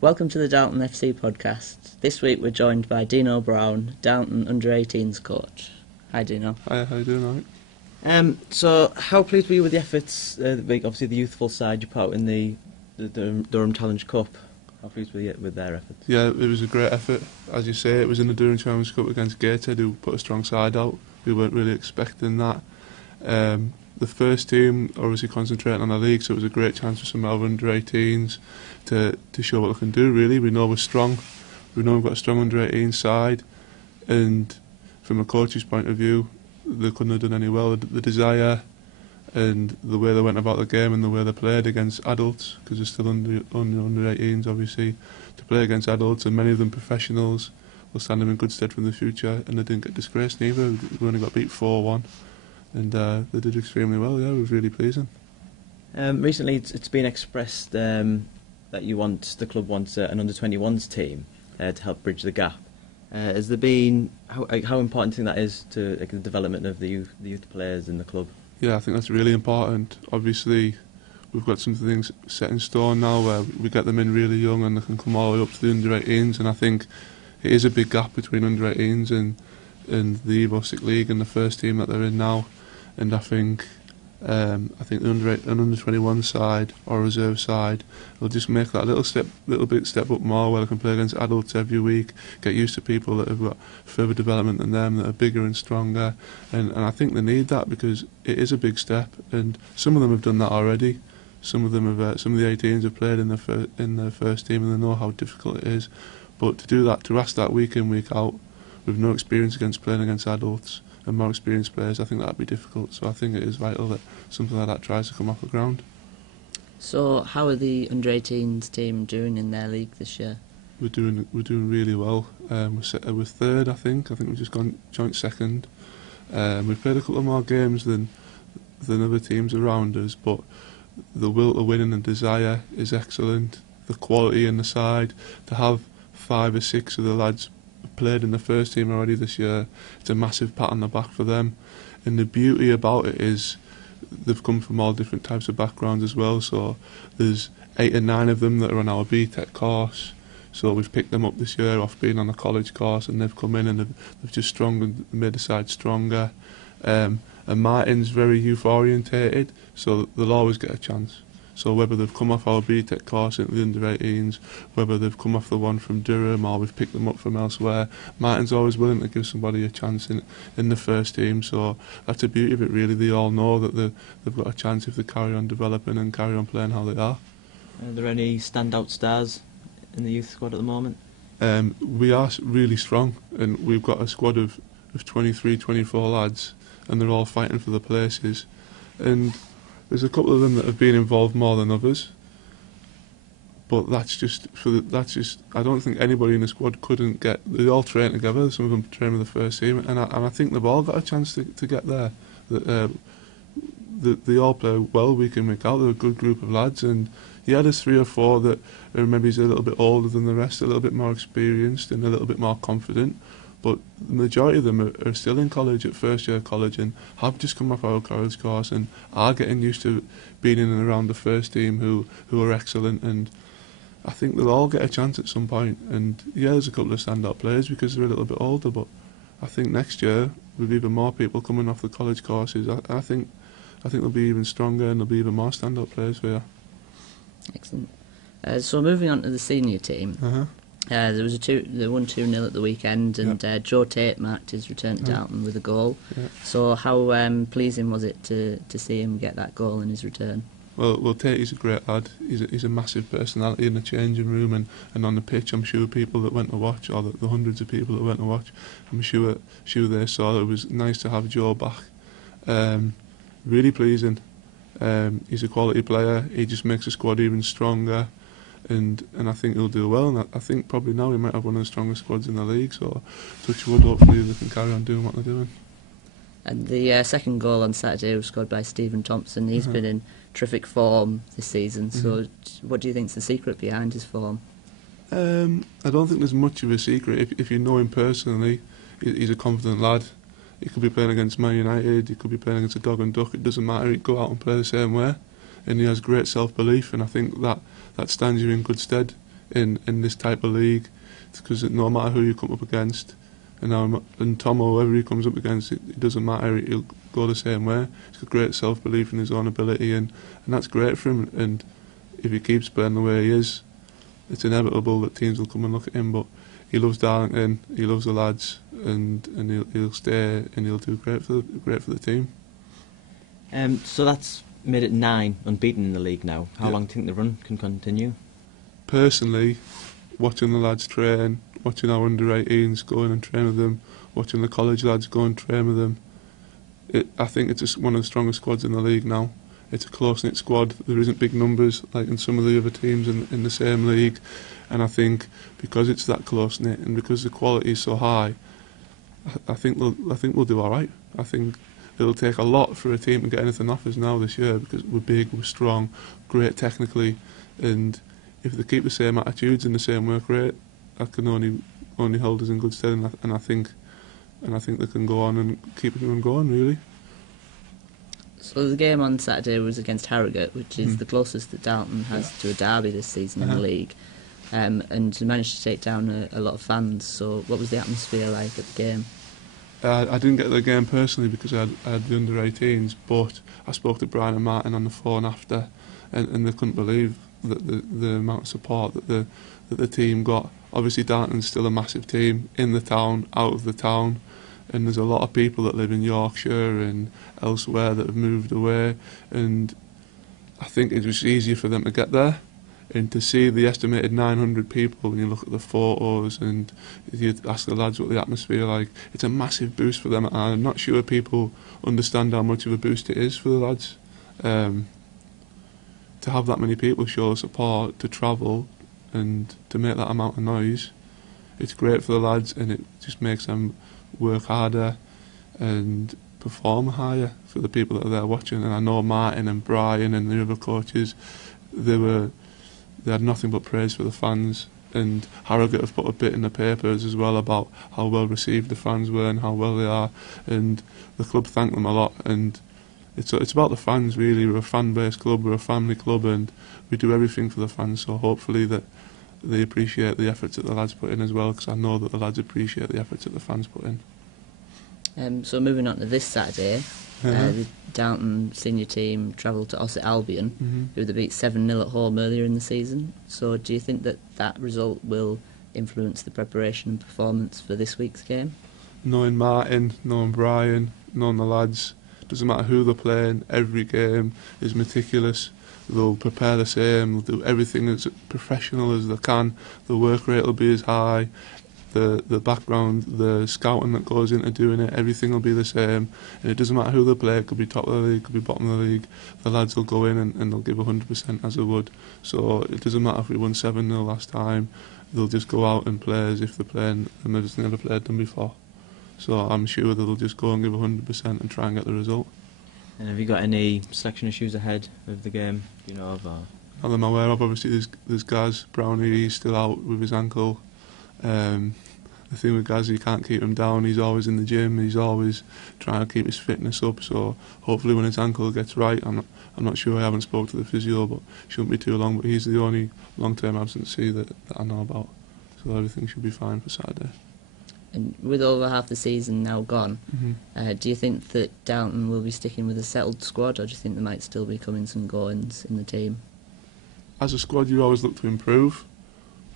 Welcome to the Darlington FC podcast. This week we're joined by Deano Browne, Darlington under-18s coach. Hi Deano. Hi, how you doing, mate? So how pleased were you with the efforts, obviously the youthful side you put out in the Durham Challenge Cup? How pleased were you with their efforts? Yeah, it was a great effort. As you say, it was in the Durham Challenge Cup against Gateshead, who put a strong side out. We weren't really expecting that. The first team obviously concentrating on the league, so it was a great chance for some of our under-18s to show what we can do, really. We know we're strong. We know we've got a strong under-18 side, and from a coach's point of view, they couldn't have done any well. The desire and the way they went about the game and the way they played against adults, because they're still under-18s, obviously, to play against adults, and many of them professionals, will stand them in good stead for the future, and they didn't get disgraced neither. We only got beat 4-1. And they did extremely well. Yeah, it was really pleasing. Recently, it's been expressed that the club wants an under-21s team to help bridge the gap. Has there been how important do you think that is to the development of the youth players in the club? Yeah, I think that's really important. Obviously, we've got some things set in stone now where we get them in really young and they can come all the way up to the under-18s. And I think it is a big gap between under-18s and the Evo 6 League and the first team that they're in now. And I think the under-21 side or reserve side will just make that little bit step up more, where they can play against adults every week, get used to people that have got further development than them, that are bigger and stronger. And I think they need that, because it is a big step. And some of them have done that already. Some of them have. Some of the 18s have played in their first team, and they know how difficult it is. But to do that, to ask that week in, week out, with no experience playing against adults and more experienced players, I think that'd be difficult. So I think it is vital that something like that tries to come off the ground. So how are the under-18s team doing in their league this year? We're doing really well. We're third, I think. I think we've just gone joint second. We've played a couple of more games than other teams around us, but the will to win and the desire is excellent. The quality in the side, to have 5 or 6 of the lads played in the first team already this year, it's a massive pat on the back for them. And the beauty about it is they've come from all different types of backgrounds as well. So there's 8 or 9 of them that are on our BTEC course, so we've picked them up this year off being on the college course, and they've come in and they've just made the side stronger. And Martin's very youth orientated, so they'll always get a chance. So whether they've come off our BTEC course into the under-18s, whether they've come off the one from Durham or we've picked them up from elsewhere, Martin's always willing to give somebody a chance in the first team. So that's the beauty of it, really. They all know that they've got a chance if they carry on developing and carry on playing how they are. Are there any standout stars in the youth squad at the moment? We are really strong, and we've got a squad of 23, 24 lads, and they're all fighting for the places. And there's a couple of them that have been involved more than others, but I don't think anybody in the squad couldn't get. They all train together. Some of them train with the first team, and I think they've all got a chance to get there. They all play well week in, week out. They're a good group of lads, and yeah, there's 3 or 4 that are maybe a little bit older than the rest, a little bit more experienced and a little bit more confident. But the majority of them are still in college, at first year college, and have just come off our college course and are getting used to being in and around the first team who are excellent. And I think they'll all get a chance at some point. And yeah, there's a couple of standout players because they're a little bit older, but I think next year, with even more people coming off the college courses, I think they'll be even stronger and there'll be even more standout players for you. Excellent. So moving on to the senior team. They won 2-0 at the weekend, and Joe Tate marked his return to Darlington with a goal. So how pleasing was it to see him get that goal in his return? Well, Tate is a great lad. He's a massive personality in the changing room and on the pitch. I'm sure people that went to watch, or the hundreds of people that went to watch, I'm sure they saw it was nice to have Joe back. Really pleasing. He's a quality player. He just makes the squad even stronger. And I think he'll do well, and I think probably now he might have one of the strongest squads in the league, so touch wood, hopefully they can carry on doing what they're doing. And the second goal on Saturday was scored by Stephen Thompson. He's been in terrific form this season, so what do you think's the secret behind his form? I don't think there's much of a secret. If you know him personally, he's a confident lad. He could be playing against Man United, he could be playing against a Dog and Duck, it doesn't matter, he'd go out and play the same way. And he has great self-belief, and I think that stands you in good stead in this type of league, because no matter who you come up against, and Tom or whoever he comes up against, it doesn't matter, he'll go the same way. He's got great self-belief in his own ability, and that's great for him. And if he keeps playing the way he is, it's inevitable that teams will come and look at him. But he loves Darlington, he loves the lads, and he'll stay and he'll do great for the team. So that's made it 9 unbeaten in the league now. How long do you think the run can continue? Personally, watching the lads train, watching our under-18s go in and train with them, watching the college lads go and train with them, I think it's just one of the strongest squads in the league now. It's a close-knit squad. There isn't big numbers like in some of the other teams in the same league, and I think because it's that close-knit and because the quality is so high, I think we'll do all right. I think it'll take a lot for a team to get anything off us now this year, because we're big, we're strong, great technically, and if they keep the same attitudes and the same work rate, that can only hold us in good stead, and I think they can go on and keep everyone going, really. So the game on Saturday was against Harrogate, which is the closest that Darlington has to a derby this season in the league, and they managed to take down a lot of fans. So what was the atmosphere like at the game? I didn't get to the game personally because I had the under-18s, but I spoke to Brian and Martin on the phone after, and they couldn't believe the amount of support that the team got. Obviously Darlington's still a massive team in the town, out of the town, and there's a lot of people that live in Yorkshire and elsewhere that have moved away, and I think it was easier for them to get there. And to see the estimated 900 people, and you look at the photos and you ask the lads what the atmosphere like, it's a massive boost for them. And I'm not sure people understand how much of a boost it is for the lads. To have that many people show support, to travel and to make that amount of noise, it's great for the lads, and it just makes them work harder and perform higher for the people that are there watching. And I know Martin and Brian and the other coaches, they had nothing but praise for the fans, and Harrogate have put a bit in the papers as well about how well received the fans were and how well they are, and the club thanked them a lot. And it's about the fans, really. We're a fan-based club, we're a family club, and we do everything for the fans, so hopefully that they appreciate the efforts that the lads put in as well, because I know that the lads appreciate the efforts that the fans put in. So moving on to this Saturday, the Darlington senior team travelled to Ossett Albion, who they beat 7-0 at home earlier in the season. So do you think that result will influence the preparation and performance for this week's game? Knowing Martin, knowing Brian, knowing the lads, doesn't matter who they're playing, every game is meticulous. They'll prepare the same, they'll do everything as professional as they can. The work rate will be as high, the background, the scouting that goes into doing it, everything will be the same. And it doesn't matter who they play, it could be top of the league, it could be bottom of the league. The lads will go in and they'll give 100% as they would. So it doesn't matter if we won 7-0 last time, they'll just go out and play as if they're playing and they've never played them before. So I'm sure they'll just go and give 100% and try and get the result. And have you got any selection issues ahead of the game, do you know of? Not that I'm aware of. Obviously there's Gaz Browne, he's still out with his ankle. The thing with Gaz, you can't keep him down. He's always in the gym, he's always trying to keep his fitness up, so hopefully when his ankle gets right, I'm not sure, I haven't spoke to the physio, but it shouldn't be too long. But he's the only long-term absentee that I know about, so everything should be fine for Saturday. And with over half the season now gone, do you think that Darlington will be sticking with a settled squad, or do you think there might still be comings and goings in the team? As a squad, you always look to improve,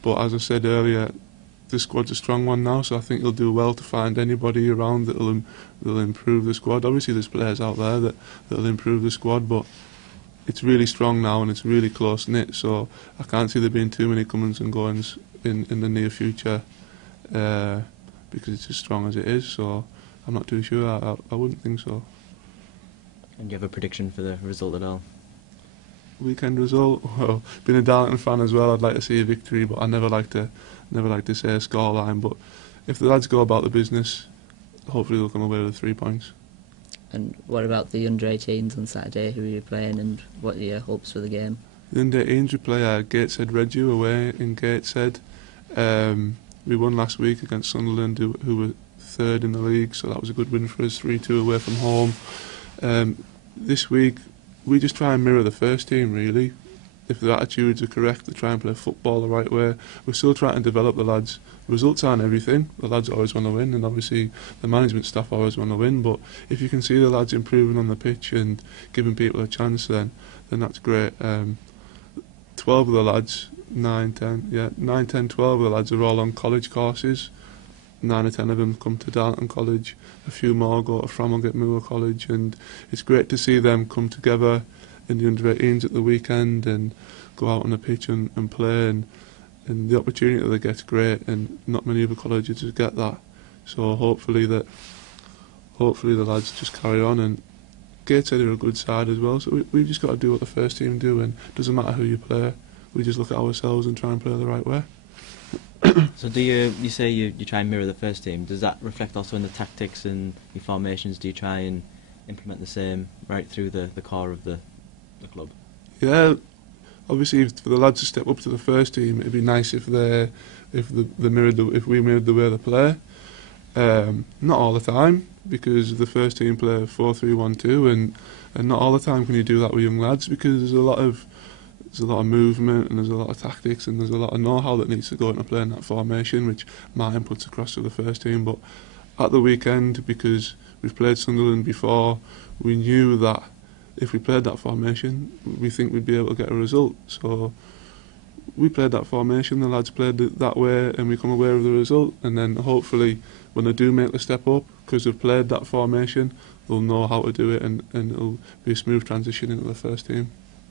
but as I said earlier, the squad's a strong one now, so I think you'll do well to find anybody around that'll improve the squad. Obviously there's players out there that'll improve the squad, but it's really strong now and it's really close knit, so I can't see there being too many comings and goings in the near future, because it's as strong as it is. So I'm not too sure. I wouldn't think so. And do you have a prediction for the result at all? Weekend result? Well, being a Darlington fan as well, I'd like to see a victory, but I never like to say a scoreline. But if the lads go about the business, hopefully they'll come away with 3 points. And what about the under-18s on Saturday? Who are you playing, and what are your hopes for the game? The under-18s, we play Gateshead Redu away in Gateshead. We won last week against Sunderland, who were third in the league, so that was a good win for us, 3-2 away from home. This week, we just try and mirror the first team, really. if their attitudes are correct, they try and play football the right way. We're still trying to develop the lads. Results aren't everything. The lads always want to win, and obviously the management staff always want to win. But if you can see the lads improving on the pitch and giving people a chance, then that's great. 12 of the lads, 9, 10, 12 of the lads are all on college courses. 9 or 10 of them come to Darlington College. A few more go to Framlegate Moor College, and it's great to see them come together in the under-18s at the weekend and go out on the pitch and play, and the opportunity that they get's great, and not many other colleges get that. So hopefully the lads just carry on, and Gateshead are a good side as well, so we've just got to do what the first team do, and it doesn't matter who you play, we just look at ourselves and try and play the right way. So do you say you try and mirror the first team? Does that reflect also in the tactics and your formations? Do you try and implement the same right through the core of the club? Yeah, obviously for the lads to step up to the first team, it'd be nice if we mirrored the way they play. Not all the time, because the first team play 4-3-1-2, and not all the time can you do that with young lads, because there's a lot of movement, and there's a lot of tactics, and there's a lot of know-how that needs to go into playing that formation, which Martin puts across to the first team. But at the weekend, because we've played Sunderland before, we knew that if we played that formation, we think we'd be able to get a result. So we played that formation, the lads played it that way, and we come away with the result. And then hopefully when they do make the step up, because they've played that formation, they'll know how to do it, and it'll be a smooth transition into the first team.